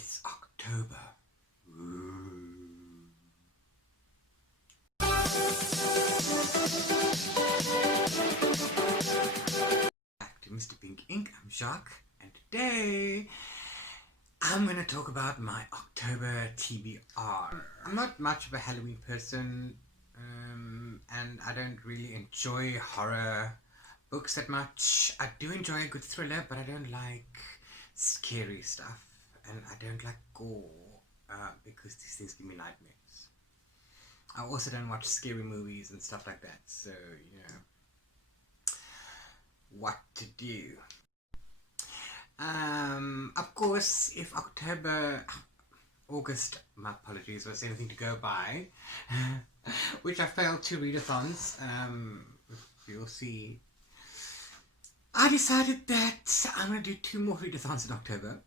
It's October. Back to Mr. Pink Ink. I'm Jacques, and today I'm going to talk about my October TBR. I'm not much of a Halloween person, and I don't really enjoy horror books that much. I do enjoy a good thriller, but I don't like scary stuff, and I don't like gore because these things give me nightmares. I also don't watch scary movies and stuff like that, so you know what to do. Of course, if August, my apologies, was anything to go by, which I failed 2 readathons, you'll see, I decided that I'm going to do 2 more readathons in October,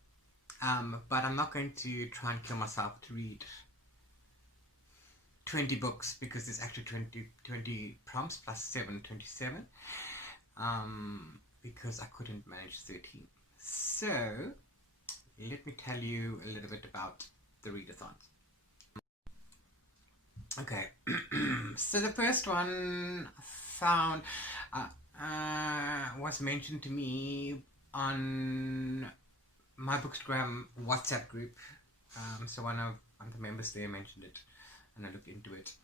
but I'm not going to try and kill myself to read 20 books, because there's actually 20 prompts plus 7, 27, because I couldn't manage 13. So, let me tell you a little bit about the readathons. Okay, so the first one found was mentioned to me on my Booktuber WhatsApp group. So one of the members there mentioned it, and I looked into it.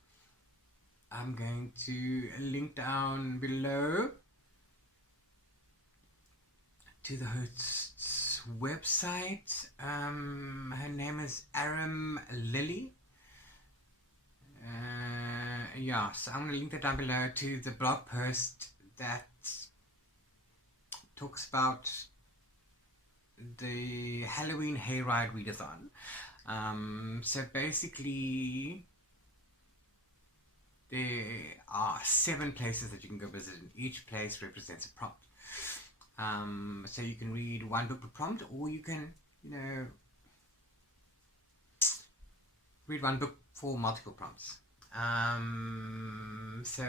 I'm going to link down below to the host's website. Her name is Arum Lilea. Yeah, so I'm going to link that down below to the blog post that talks about the Halloween Hayride Readathon. So basically, there are 7 places that you can go visit, and each place represents a prompt. So you can read 1 book per prompt, or you can, read 1 book for multiple prompts. So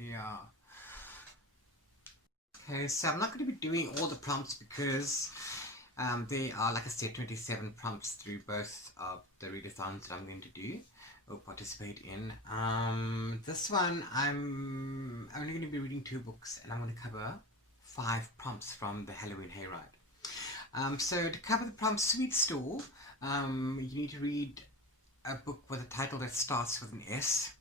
yeah. Okay, so I'm not going to be doing all the prompts because there are, like I said, 27 prompts through both of the readathons that I'm going to do or participate in. This one I'm only going to be reading 2 books, and I'm going to cover 5 prompts from the Halloween Hayride. So to cover the prompt Sweet Store, you need to read a book with a title that starts with an S.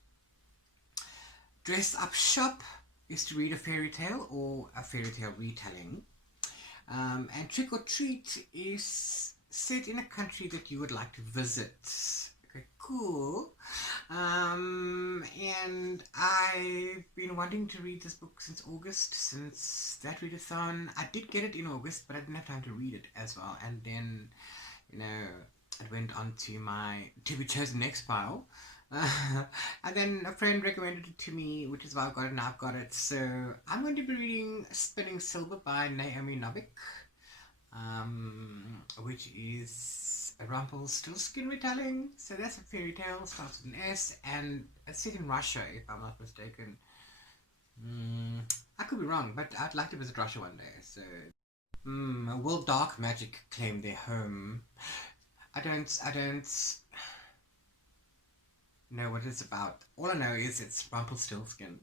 Dress Up Shop is to read a fairy tale or a fairy tale retelling. And Trick or Treat is set in a country that you would like to visit. Okay, cool. And I've been wanting to read this book since August, since that readathon. I did get it in August, but I didn't have time to read it as well. And then, it went on to my to be chosen next pile. And then a friend recommended it to me, which is why I got it, and I've got it. So I'm going to be reading Spinning Silver by Naomi Novik, which is a Rumpelstiltskin retelling. So that's a fairy tale, starts with an S, and it's set in Russia, if I'm not mistaken. I could be wrong, but I'd like to visit Russia one day. So, will dark magic claim their home? I don't know what it's about. All I know is it's Rumpelstiltskin.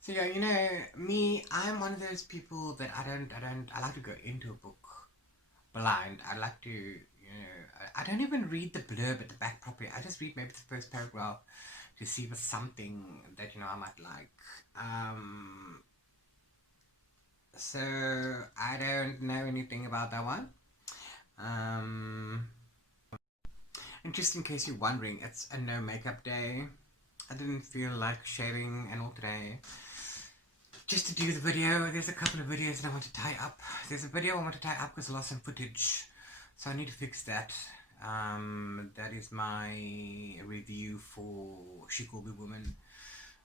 So yeah, me, I'm one of those people that I like to go into a book blind. I like to, I don't even read the blurb at the back properly. I just read maybe the first paragraph to see if it's something that, I might like. So I don't know anything about that one. And just in case you're wondering, it's a no makeup day. I didn't feel like shaving and all today. Just to do the video, there's a couple of videos that I want to tie up. There's a video I want to tie up because I lost some footage, so I need to fix that. That is my review for She Could Be Woman.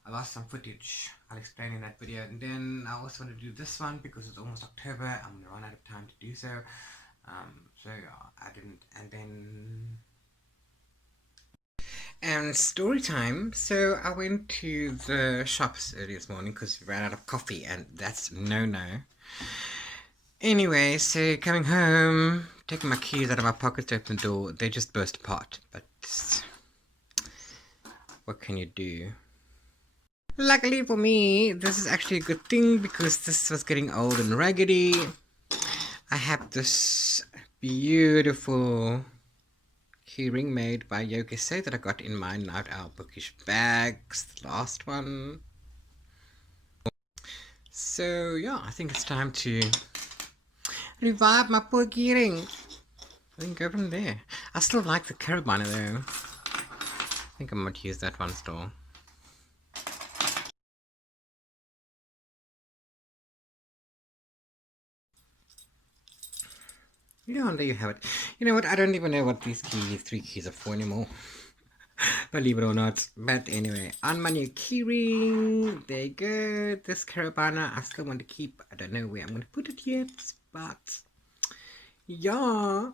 I lost some footage. I'll explain in that video. And then I also want to do this one because it's almost October. I'm going to run out of time to do so. So yeah, I didn't. And then And story time. So I went to the shops early this morning because we ran out of coffee, and that's no. Anyway, so coming home, taking my keys out of my pocket to open the door, they just burst apart. But what can you do? Luckily for me, this is actually a good thing because this was getting old and raggedy. I have this beautiful keyring made by Yokese that I got in my Night Owl Bookish bags, the last one. So yeah, I think it's time to revive my poor keyring. Then go from there. I still like the carabiner though. I think I might use that one still. Yeah, and there you have it. You know what? I don't even know what these three keys are for anymore. Believe it or not. But anyway, on my new keyring, there you go. This carabiner I still want to keep. I don't know where I'm going to put it yet, but yeah.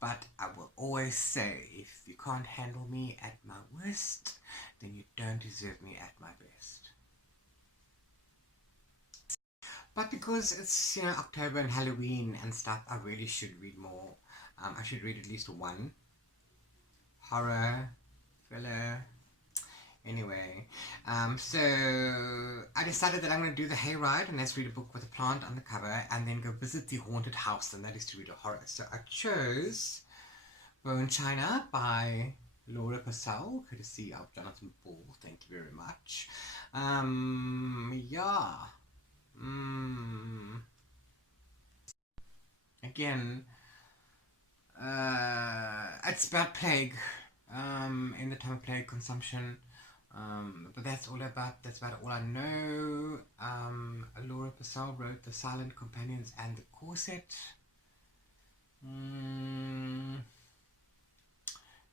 But I will always say, if you can't handle me at my worst, then you don't deserve me at my best. But because it's, you know, October and Halloween and stuff, I really should read more. I should read at least one. Horror, thriller. Anyway, so I decided that I'm going to do the hayride and let's read a book with a plant on the cover and then go visit the haunted house, and that is to read a horror. So I chose Bone China by Laura Purcell, courtesy of Jonathan Ball. Thank you very much. Yeah. Again, it's about plague, in the time of plague consumption. But that's about all I know. Laura Purcell wrote The Silent Companions and The Corset.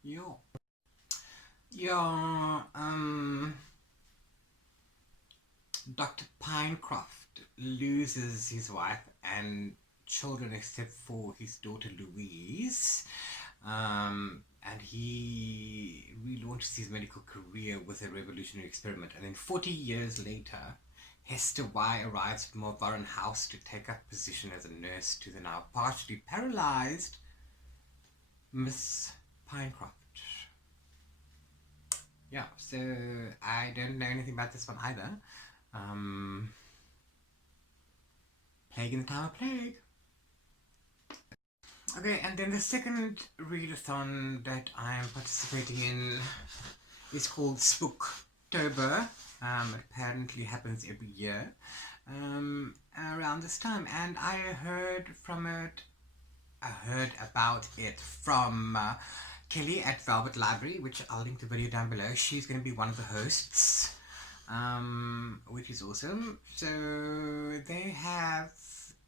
Yeah. Yeah, Dr. Pinecroft loses his wife and children except for his daughter Louise. And he relaunches his medical career with a revolutionary experiment. And then 40 years later, Hester Y arrives at Mulvarren House to take up position as a nurse to the now partially paralyzed Miss Pinecroft. Yeah, so I don't know anything about this one either. Plague in the Time of Plague. Okay, and then the second readathon that I am participating in is called Sbooktober. It apparently happens every year around this time, and I heard about it from Kelly at Velvet Library, which I'll link the video down below. She's going to be one of the hosts, which is awesome. So they have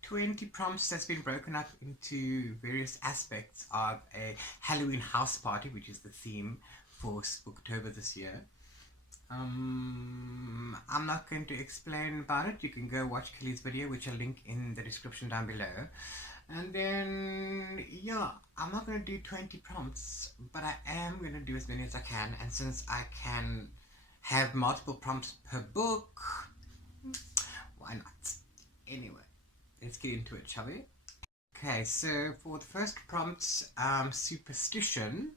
20 prompts that's been broken up into various aspects of a Halloween house party, which is the theme for Spooktober this year. I'm not going to explain about it. You can go watch Kelly's video, which I'll link in the description down below. And then, yeah, I'm not going to do 20 prompts, but I am going to do as many as I can. And since I can have multiple prompts per book, why not? Anyway, let's get into it, shall we? Okay, so for the first prompt, superstition,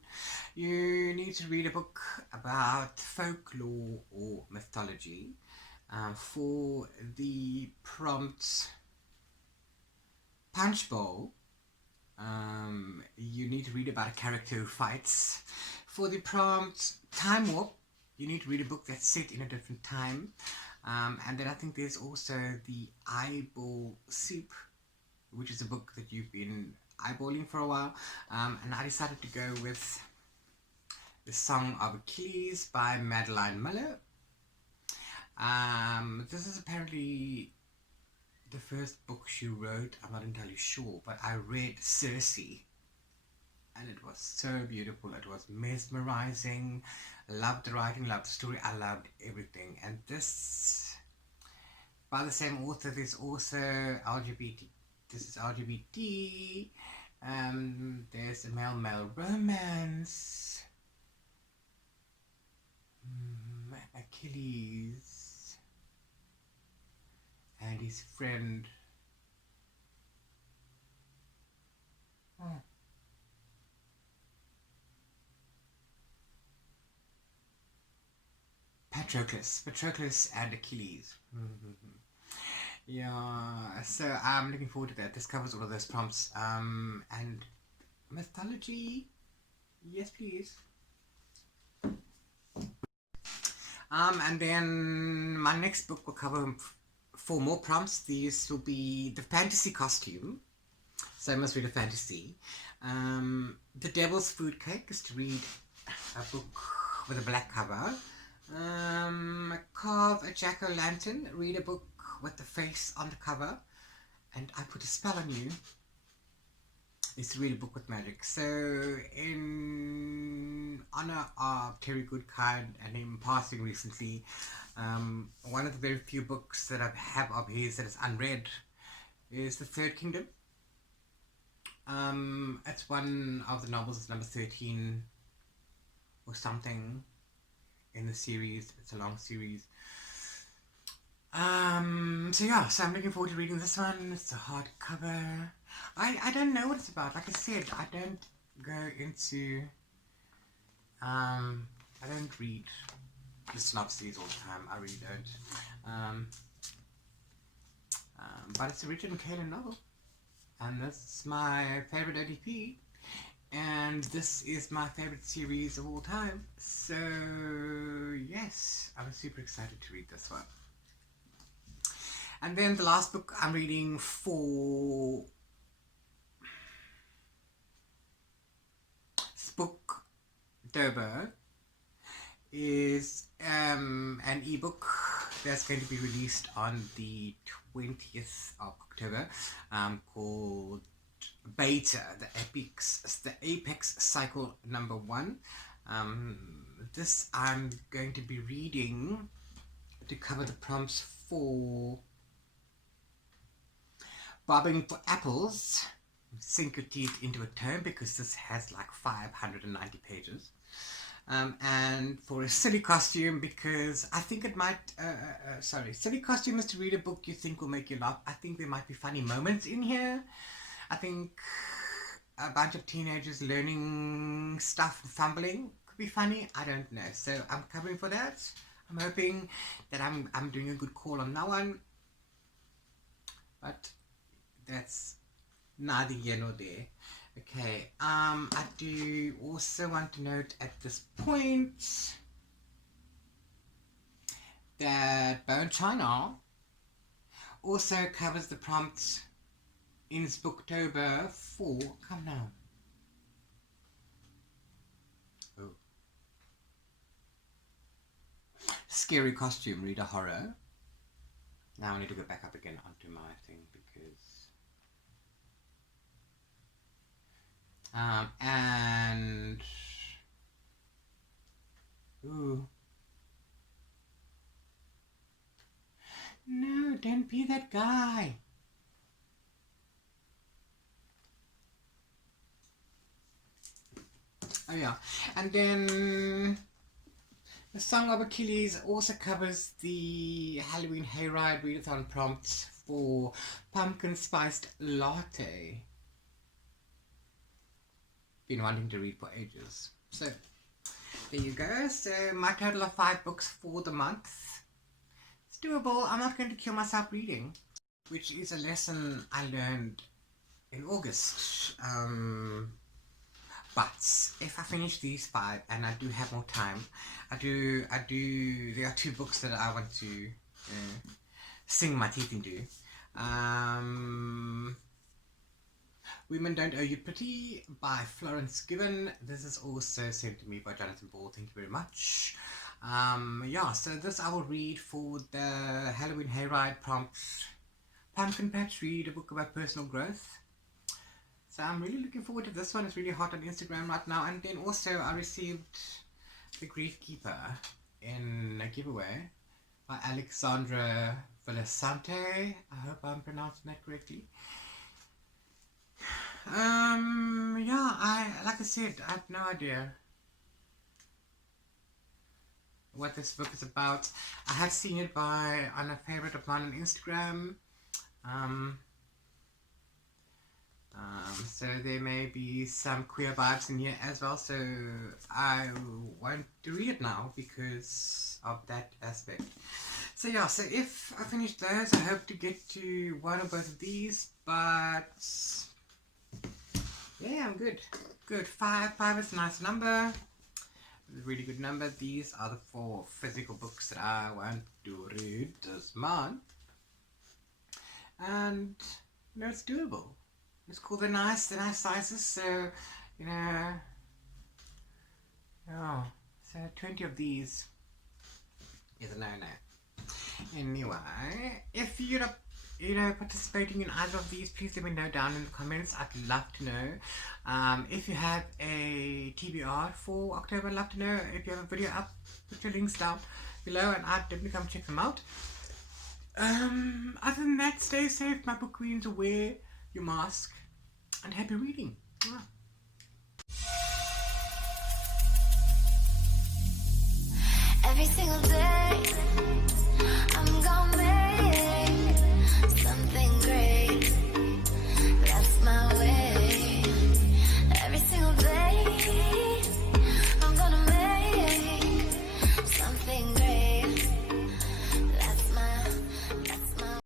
you need to read a book about folklore or mythology. For the prompt, punch bowl, you need to read about a character who fights. For the prompt, time warp, you need to read a book that's set in a different time. And then I think there's also the eyeball soup, which is a book that you've been eyeballing for a while. And I decided to go with The Song of Achilles by Madeline Miller. This is apparently the first book she wrote. I'm not entirely sure, but I read Circe, and it was so beautiful. It was mesmerizing. Loved the writing, loved the story. I loved everything. And this, by the same author, there's also LGBT. This is LGBT. There's a male-male romance. Achilles and his friend Patroclus and Achilles. Yeah, so I'm looking forward to that. This covers all of those prompts. And mythology, yes please. And then my next book will cover 4 more prompts. These will be the fantasy costume, so I must read a fantasy. The Devil's Food Cake is to read a book with a black cover. Carve a jack-o'-lantern, read a book with the face on the cover. And I Put a Spell on You is to read a book with magic. So in honor of Terry Goodkind and him passing recently, one of the very few books that I have of his that is unread is The Third Kingdom. It's one of the novels. It's number 13 or something in the series. It's a long series. So yeah, so I'm looking forward to reading this one. It's a hardcover. I don't know what it's about. Like I said, I don't go into I don't read the synopses all the time. I really don't. But it's a Richard and Kaylin novel, and this is my favorite ODP, and this is my favorite series of all time. So yes, I'm super excited to read this one. And then the last book I'm reading for Sbooktober is an ebook that's going to be released on the 20th of October, called Beta, the Apex Cycle number 1. This I'm going to be reading to cover the prompts for Bobbing for Apples, Sink Your Teeth into a Tome, because this has like 590 pages. And for a silly costume, because I think it might, silly costume is to read a book you think will make you laugh. I think there might be funny moments in here. I think a bunch of teenagers learning stuff and fumbling could be funny. I don't know. So I'm covering for that. I'm hoping that I'm doing a good call on that one. But that's neither here nor there. Okay, I do also want to note at this point that Bone China also covers the prompts in Sbooktober for, come now. Oh. Scary costume, read a horror. Now I need to go back up again onto my thing because and ooh, no, don't be that guy. Oh yeah, and then the Song of Achilles also covers the Halloween Hayride readathon prompts for Pumpkin Spiced Latte. Been wanting to read for ages. So there you go. So my total of 5 books for the month. It's doable. I'm not going to kill myself reading, which is a lesson I learned in August. But if I finish these 5 and I do have more time, there are 2 books that I want to sink my teeth into. Women Don't Owe You Pity by Florence Given. This is also sent to me by Jonathan Ball. Thank you very much. Yeah, so this I will read for the Halloween Hayride prompts. Pumpkin Patch, read a book about personal growth. So I'm really looking forward to this one. It's really hot on Instagram right now. And then also I received The Grief Keeper in a giveaway by Alexandra Villasante. I hope I'm pronouncing that correctly. Yeah, like I said, I have no idea what this book is about. I have seen it on a favorite of mine on Instagram. So So there may be some queer vibes in here as well, so I won't read it now because of that aspect. So yeah, so if I finish those, I hope to get to one or both of these, but yeah, I'm good. Good. 5 is a nice number. It's a really good number. These are the 4 physical books that I want to read this month. And, you know, it's doable. It's cool. They're nice sizes, so, you know, oh, so 20 of these is a no-no. Anyway, if you're not, you know, participating in either of these, please let me know down in the comments. I'd love to know. If you have a TBR for October, I'd love to know. If you have a video up, put your links down below and I'd definitely come check them out. Other than that, stay safe, my book queens. Wear your mask and happy reading. Every single day